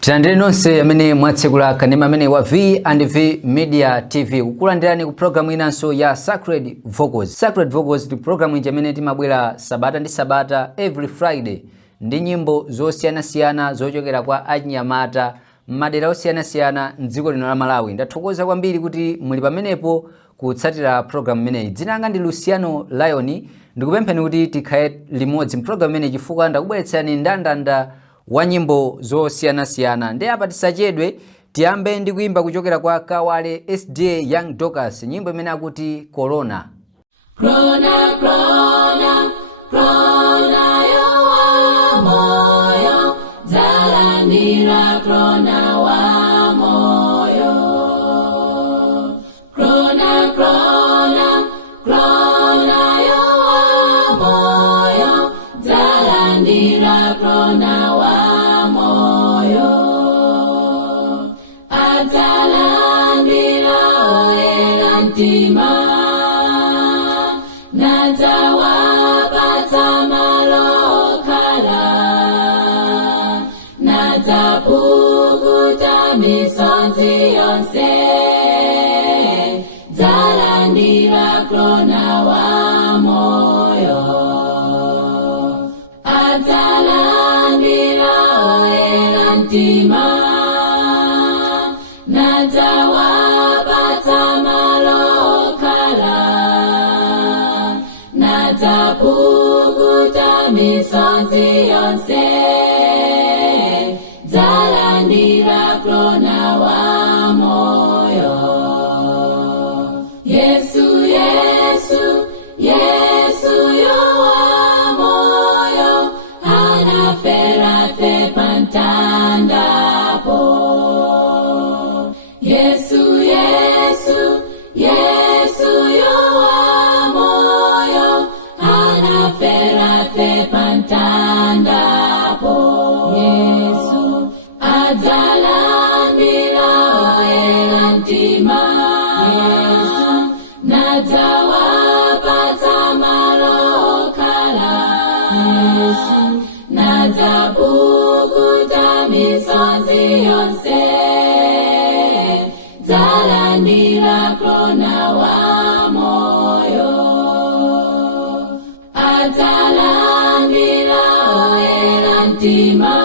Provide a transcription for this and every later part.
Tilandire nonse amene mwatsekula kanema amene wa V&V Media TV kukulandirani ku programu inanso ya Sacred Vocals. Sacred Vocals ndi programu imene timabwera sabata ndi sabata every Friday ndi nyimbo zosiyanasiyana zochokera kwa achinyamata madera osiyanasiyana mdziko lino la Malawi. Ndathokoza kwambiri kuti muli pamenepo kutsatira programu imeneyi. Dzina langa ndi Luciano Lion. Ndikupempheni kuti tikhale limodzi program imeneyi chifukwa ndakubweretserani ndandanda wa nyimbo zosiyanasiyana. Ndi apa tisachedwe tiyambe ndi kuimba kuchokera kwa Kawale SDA Young Dorcas, nyimbo imene akuti Corona. Corona, corona, corona yo wa moyo, zalandira corona wa moyo. Corona, corona, corona yo wa moyo, zalandira corona wa moyo. Atalandira oela ntima, natawapata malokala, natapukuta misonzi yonse, zalandira corona wa moyo. Atalandira oela ntima, natawapata malokala, natapukuta misonzi yonse, zalandira corona wa moyo. Yesu, Yesu, Yesu yo wa moyo, anafera fe pantandapo. Yesu, Yesu, Yesu yo wa moyo, anafera fe pantandapo. Yesu, adzalandira oela ntima, Yesu, nadzawapata malokala, Yesu, nadzapukuta misonzi yonse, zalandira corona wa moyo. Atalandira oela ntima,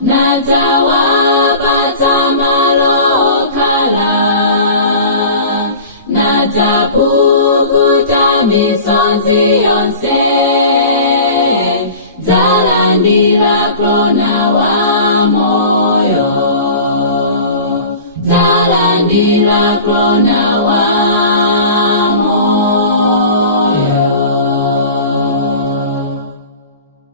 natawapata malokala, natapukuta misonzi yonse, zalandira corona wa moyo. Zalandira corona wa moyo.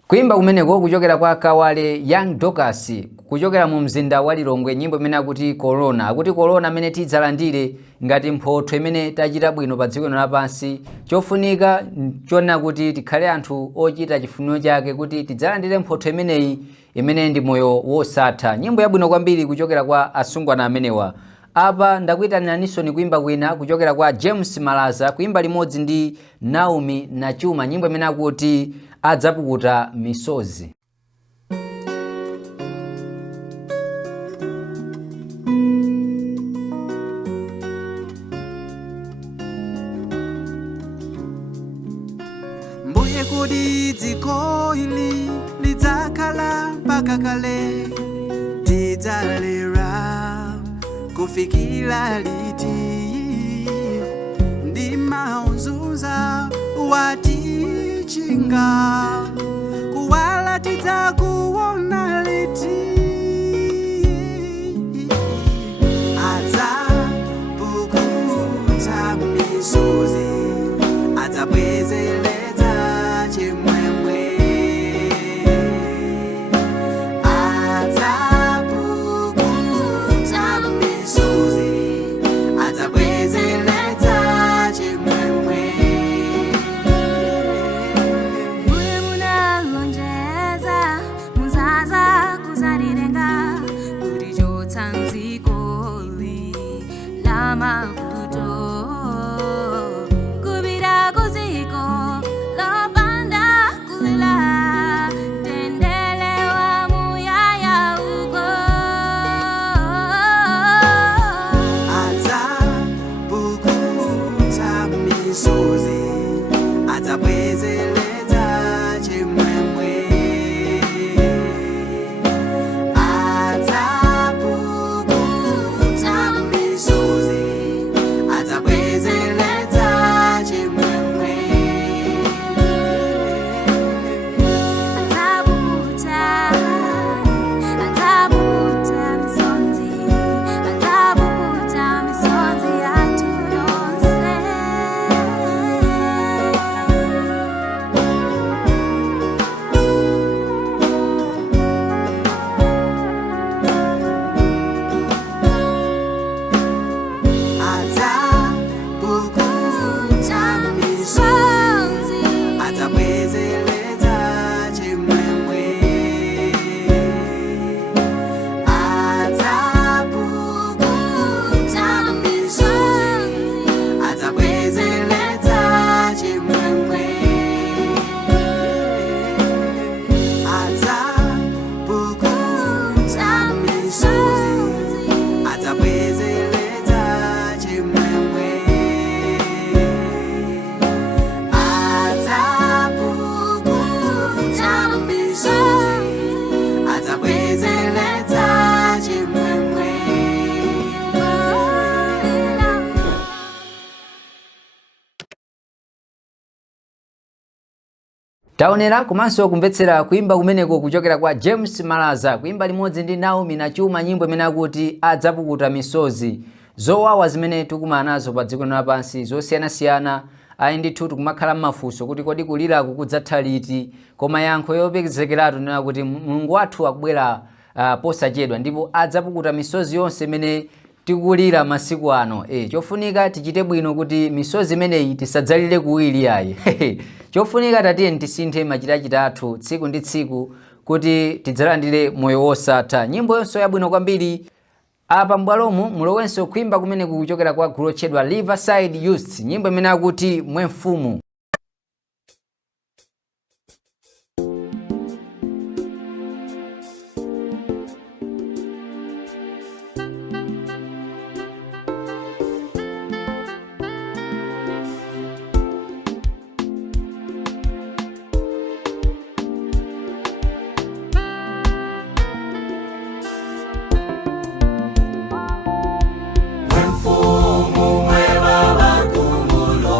Kuimba kumeneko kuchokera kwa Kawale Young Dorcas kuchokera mu mzinda wa Lilongwe, nyimbo imene akuti Corona. Akuti Corona amene tidzalandire ngati mphotho imene tachita bwino pa dziko lapansi. Chofunika chona kuti tikhale anthu ochita chifuniro chake kuti tidzalandire mphotho imeneyi imene ndi moyo wosatha. Nyimbo yabwino kwambiri kuchokera kwa asungwana amenewa. Apa ndakuyitaniraninso ni kuimba kwina kuchokera kwa James Malaza, kuimba limodzi ndi Naomi Nachuma, nyimbo imene akuti adzapukuta misozi. Mbuye kuti dziko ili lidzakhala mpaka kale, tidzalera kufikira liti, ndi mauzunza watichinga, kuwala tidzakuona liti, adzapukuta misozi, adzabwezeretsa chimwemwe, adzapukuta misozi, adzabwezeretsa chimwemwe. Mwe munalonjeza misozi adzabwezeretsa chimwemwe. Adzapukuta misozi adzabwezeretsa chimwemwe. Taonera komanso kumvetsera kuimba kumeneko kuchokera kwa James Malaza, kuimba limodzi ndi Naomi Nachuma, nyimbo imene akuti adzapukuta misozi. Zowawa zimene tikumana nazo pa dziko lapansi zosiyanasiyana, ayi ndithu tikumakhala m'mafunso kuti kodi kulira kudzatha liti, koma yankho yopezekeratu ndi kuti Mulungu wathu akubwera posachedwa ndipo adzapukuta misozi yonse imene tikulira masiku ano. Chofunika tichite bwino kuti misozi imeneyi tisadzalire kuwiri ayi. Chofunika tatiye tisinthe machitachita athu tsiku ndi tsiku kuti tidzalandire moyo wosatha. Nyimbo yonso yabwino kwambiri apa mbwalomu mulowenso kuimba kumene kuchokera kwa gulu lotchedwa Riverside Youth, nyimbo imene akuti Mwe Mfumu. Mwe mfumu mwe baba kumulo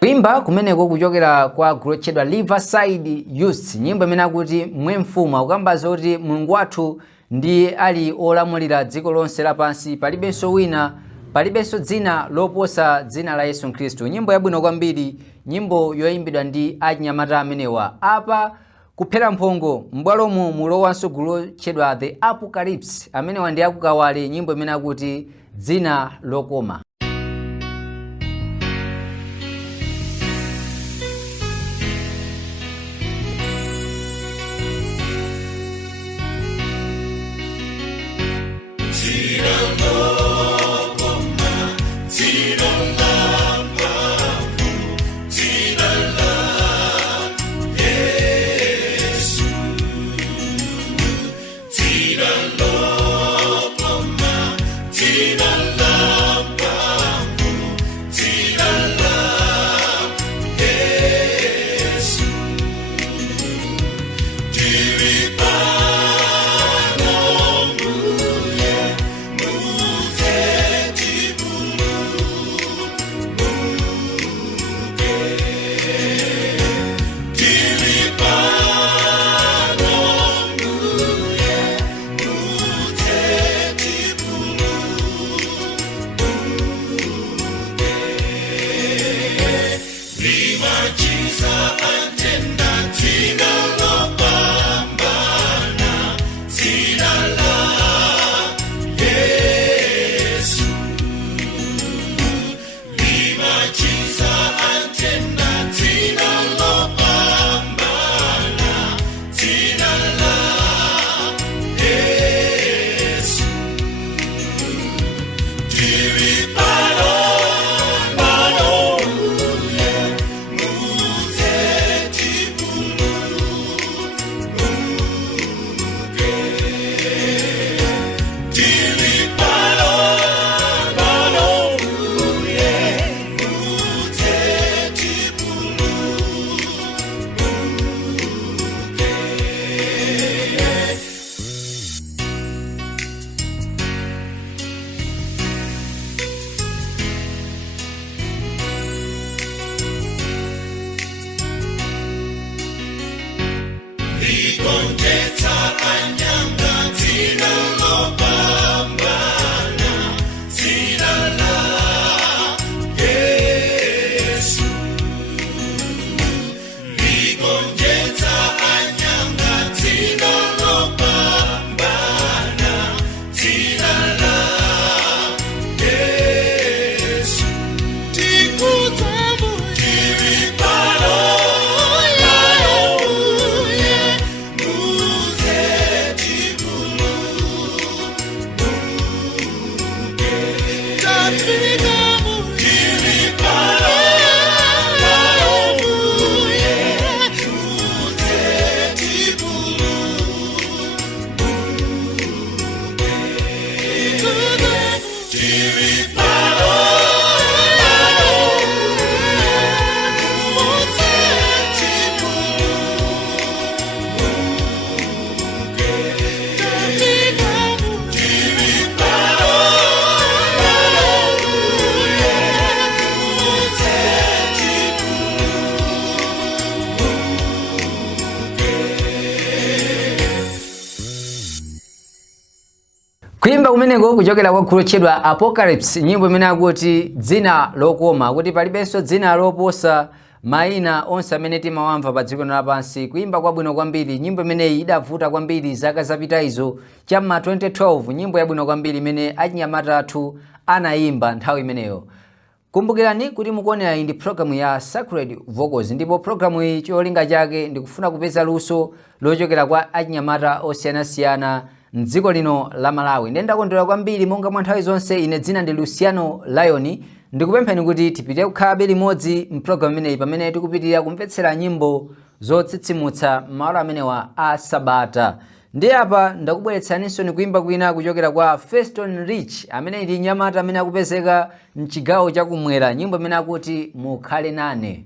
Kuimba kumeneko kuchokera kwa group chedwa Riverside Youth, nyimbo imene akuti mwe mfuma, ukamba zoti Mulungu wathu ndi ali olamulira dziko lonse lapansi, palibenso wina, palibenso dzina loposa dzina la Yesu Khristu. Nyimbo yabwino kwambiri, nyimbo yoyimbidwa ndi achinyamata amenewa. Apa kuphera mphongo m'bwalomo mulowanso group chedwa The Apocalypse, amenewa ndi akukawale, nyimbo imene akuti dzina lokoma. Tina love, Kuimba kumeneko kuchokera kwa gulu chedwa Apocalypse, nyimbo imene akuti dzina lokoma, kuti palibenso dzina loposa maina onse amene timawamva pa dziko lapansi. Kuimba kwabwino kwambiri, nyimbo imeneyi idavuta kwambiri zaka zapitazo cham'ma 2012, nyimbo yabwino kwambiri imene achinyamata athu anayimba nthawi imeneyo. Kumbukirani kuti mukuonera ndi programu ya Sacred Vocals, ndipo programu iyi cholinga chake ndikufuna kupeza luso lochokera kwa achinyamata osiyanasiyana mdziko lino la Malawi. Ndendakondwera kwambiri monga mwa nthawi zonse. Ine dzina ndi Luciano Lion, ndikupempheni kuti tipite kukhala limodzi mprogramu imeneyi pamene tikupitirira kumvetsera nyimbo zotsitsimutsa malo amenewa a Sabata. Ndi apa ndakubweretsaninso ni kuimba kwina kuchokera kwa Feston Rich, amene ndi nyamata amene akupezeka mchigawo chakumwera, nyimbo imene akuti mukhale nane.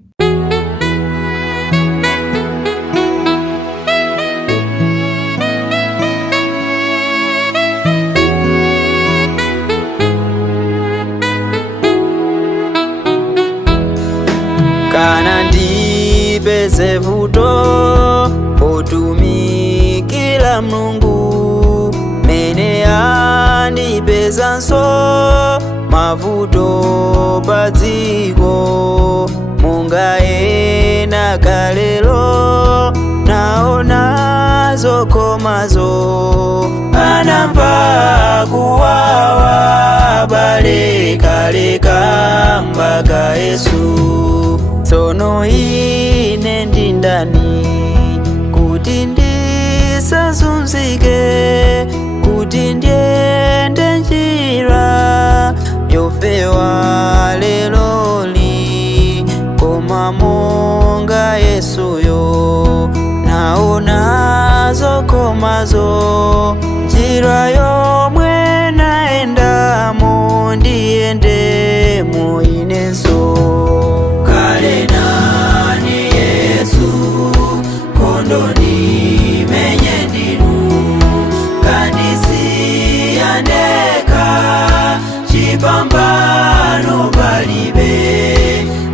Kana ndipeze vuto potumikira Mulungu, mene andipeza nso mavuto padziko, monga ena kalelo naona zokomazo, anamva kuwawa baleka mpaka Yesu. Tsono ine ndi ndani kuti ndisazunzike, kuti ndiyende njira yofewa leloli, koma monga Yesuyo naona zokomazo, njira yomwe naendamo ndiyendemo inenso. Kale nane Yesu, kondoni menye ndinu, kandisiyandeka chipambano palibe,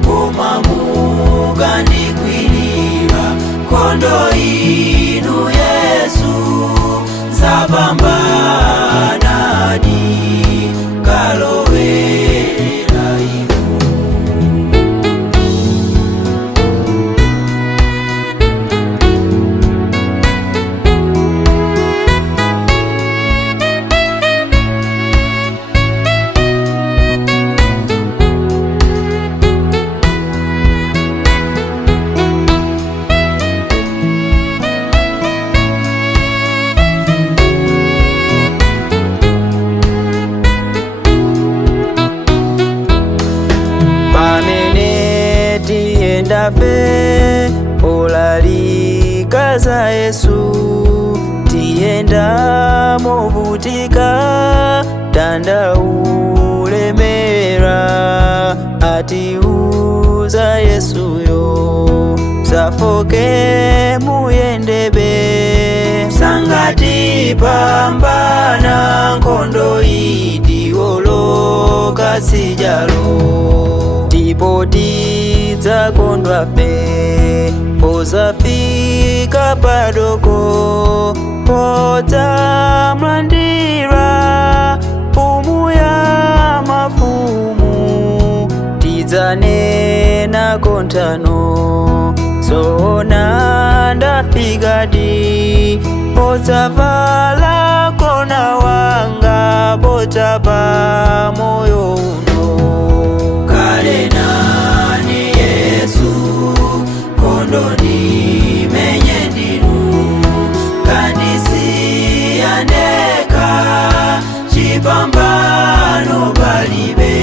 koma mukandikwirira kondo inu Yesu, zapambanadi kalowera inu. Ndafe olalika za Yesu, tiyenda movutika tanda ulemera, atiuza Yesuyo safoke muyendebe, sangati pambana nkondo idioloka sijalo, tipoti zakondwa fe pozafika padoko, potamlandira umu ya mafumu, tidzanena kontano zona ndafigadi, pozavala kona wanga potapa moyo uno. Kale nane Yesu, kondoni menye ndinu, kandisiyandeka chipambano palibe,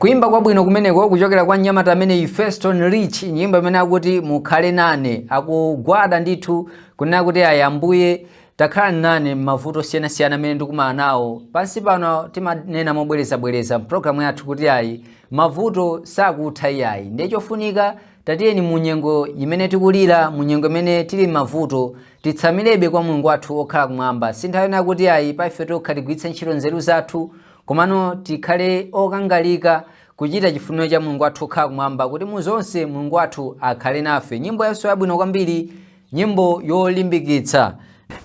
Kuimba kwabwino kumeneko kuchokera kwa mnyamata amene Feston Rich, nyimbo imene akuti mukhale nane, akugwada ndithu kunena kuti Ambuye takhala nane mavuto siyana amene ndikumana nawo. Pansi pano timanena mobwereza program yathu kuti mavuto sakutha iyayi. Ndiye chofunika tatiyeni mu nyengo imene tikulira, mu nyengo imene tili mavuto, titsamirebe kwa Mulungu wathu okhala kumwamba. Sinthawi kuti pa ife tokha tigwiritse ntchito nzeru zathu, komano tikhale okangalika kuchita chifuniro cha Mulungu wathu okhala kumwamba, kuti mu zonse Mulungu wathu akhale nafe. Nyimbo yanso yabwino kwambiri, nyimbo yolimbikitsa.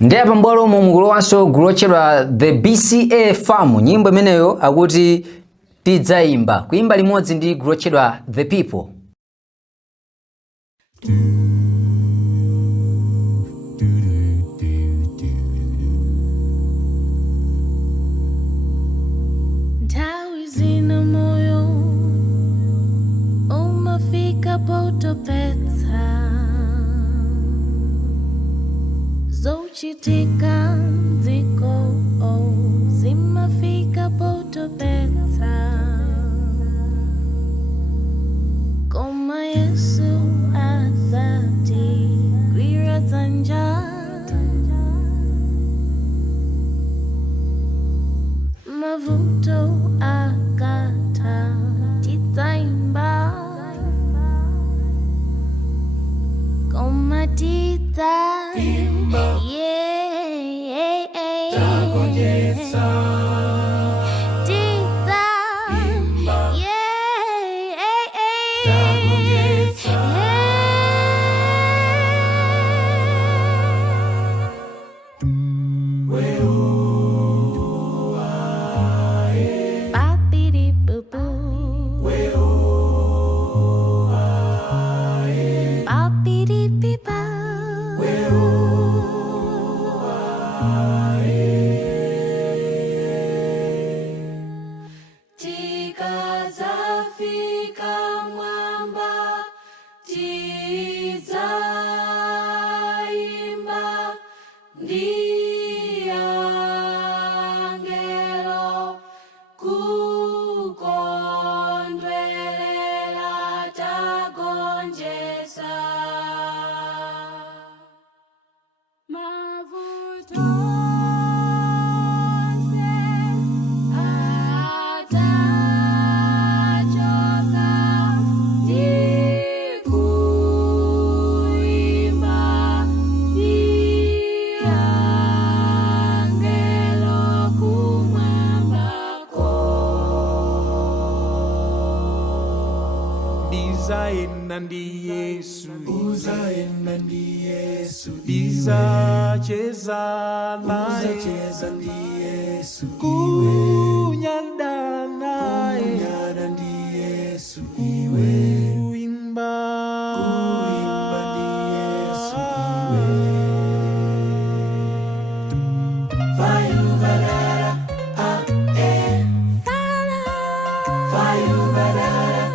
Ndiye pambwalo mukulowanso gulu lotchedwa The BCA Farm, nyimbo imeneyo akuti tidzayimba, kuimba limodzi ndi gulu lotchedwa The People. Nthawi zina moyo umafika potopetsa, zochitika mdziko zimafika potopetsa, koma Yesu azatigwira dzanja, mavuto akatha tidzayimba, koma tidzayimba, Uzaenda ndi Yesu, uzaenda ndi Yesu, izacheza naye, uzacheza ndi Yesu, kunyada naye, kunyada ndi Yesu, kuimba ndi Yesu, Fayuvarara, Fayuvarara,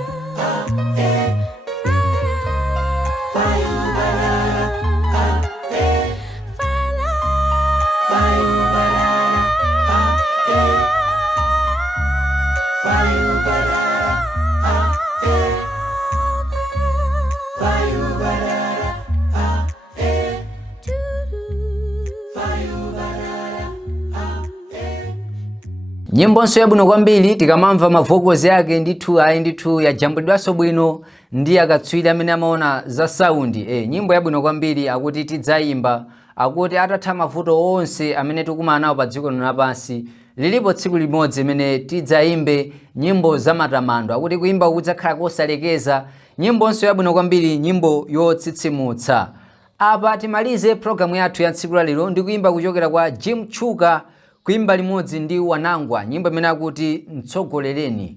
Nyimbo nso yabwino kwambiri, tikamamva mavokozi yake ndithu yajambulidwanso bwino ndi akatswiri amene amaona za sound. Nyimbo yabwino kwambiri, akuti tidzayimba, akuti atatha mavuto onse amene tikumana nawo pa dziko lino lapansi, lilipo tsiku limodzi imene tidzayimbe nyimbo za matamando, akuti kuimba kudzakhala kosalekeza. Nyimbo nso yabwino kwambiri, nyimbo yotsitsimutsa. Apa timalize programu yathu ya tsiku la lero ndi kuimba kuchokera kwa Jim Chuka, kuimba limodzi ndi Wanangwa, nyimbo imene akuti mtsogolereni.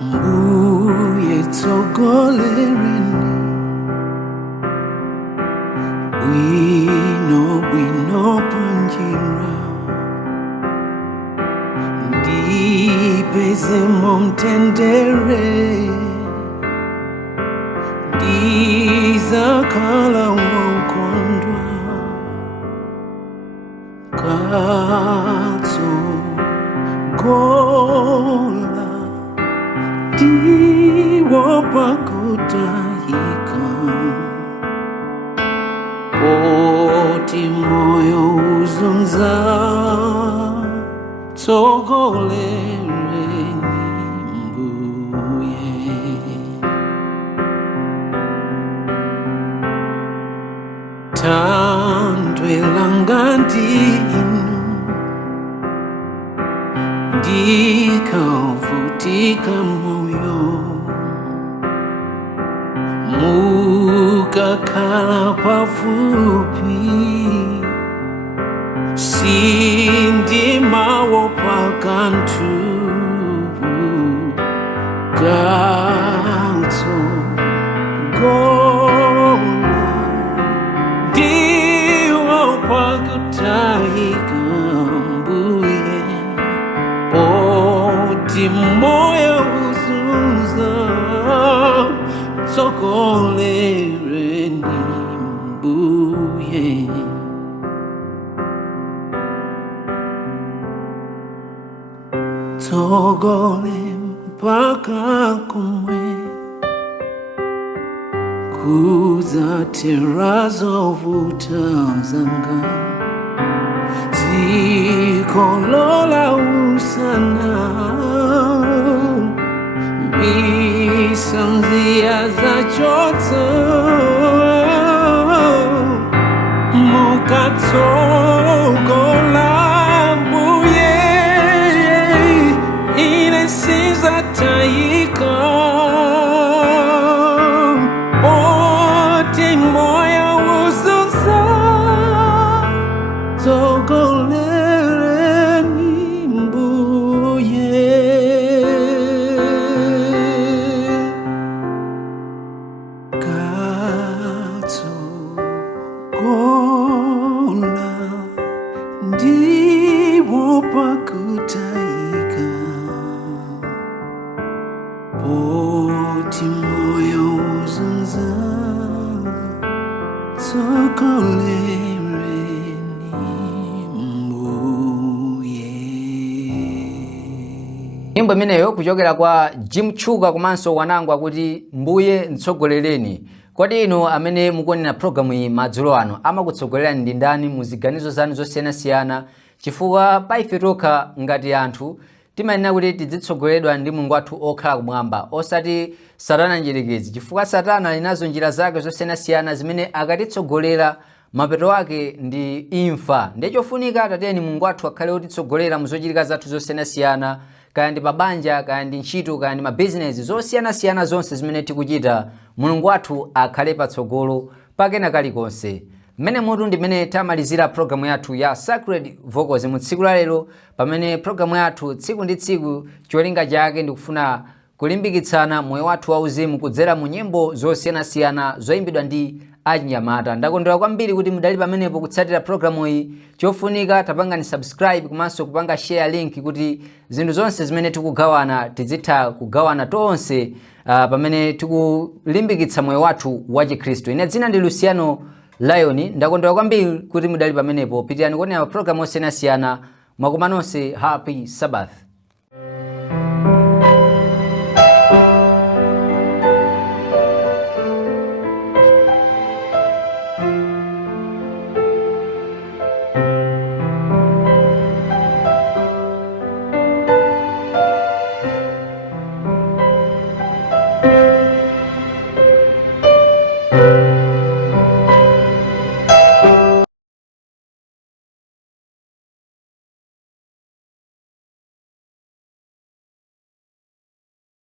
Mbuye tsogolereni, bwino panjira, ndipeze mumtendere, kala wankondwa katso gola diwo pakutahika oti moyo uzunza tsogolereni mbuye tandwe langa ndinu ndikavutika moyo mukakhala pafupi sindimawo pakantu gatso gola diwo pakutahika mbuye oti moyo uzunza tsogolereni mbuye tsogole mpaka kumwe kuzatera zovuta zanga zikolola usana misanzia zachotsa mukatsogola mbuye ine sizatayika oti moyo uzunza tsogolereni mbuye katsogola ndiwo pakutahika oti moyo uzunza tsogolereni mbuye. Nyimbo imeneyo kuchokera kwa Jim Chuka komanso wanangu akuti mbuye mtsogolereni. Kodi inu amene mukuonera programu iyi madzulo ano amakutsogolerani ndi ndani muziganizo zanu zosiyanasiyana, chifukwa pa ife tokha ngati anthu timayenera kuti tidzitsogoleredwa ndi Mulungu wathu okhala kumwamba osati Satana njerekezi, chifukwa Satana ali nazo njira zake zosiyanasiyana zimene akatitsogolera mapeto ake ndi imfa. Ndiye chofunika tatiyeni Mulungu wathu akhale otitsogolera mu zochitika zathu zosiyanasiyana, kaya ndi pabanja, kaya ndi ntchito, kaya ndi mabizinesi zosiyanasiyana zonse zimene tikuchita, Mulungu wathu akhale patsogolo pakena kalikonse. Mmene mutu ndimene tamalizira programu yathu ya Sacred Vocals mu tsiku la lero, pamene programu yathu tsiku ndi tsiku cholinga chake ndikufuna kulimbikitsana moyo wathu wauzimu kudzera mu nyimbo zosiyanasiyana zoyimbidwa ndi achinyamata. Ndakondwera kwambiri kuti mudali pamenepo kutsatira programu iyi. Chofunika tapangani subscribe komanso kupanga share link kuti zinthu zonse zimene tikugawana tizitha kugawana tonse pamene tikulimbikitsa moyo wathu wa Chikhristu. Ine dzina ndi Luciano Lion. Ndakondwera kwambiri kuti mudali pamenepo. Pitirani kuonera programu osiyanasiyana. Mwakoma nonse. Happy Sabbath.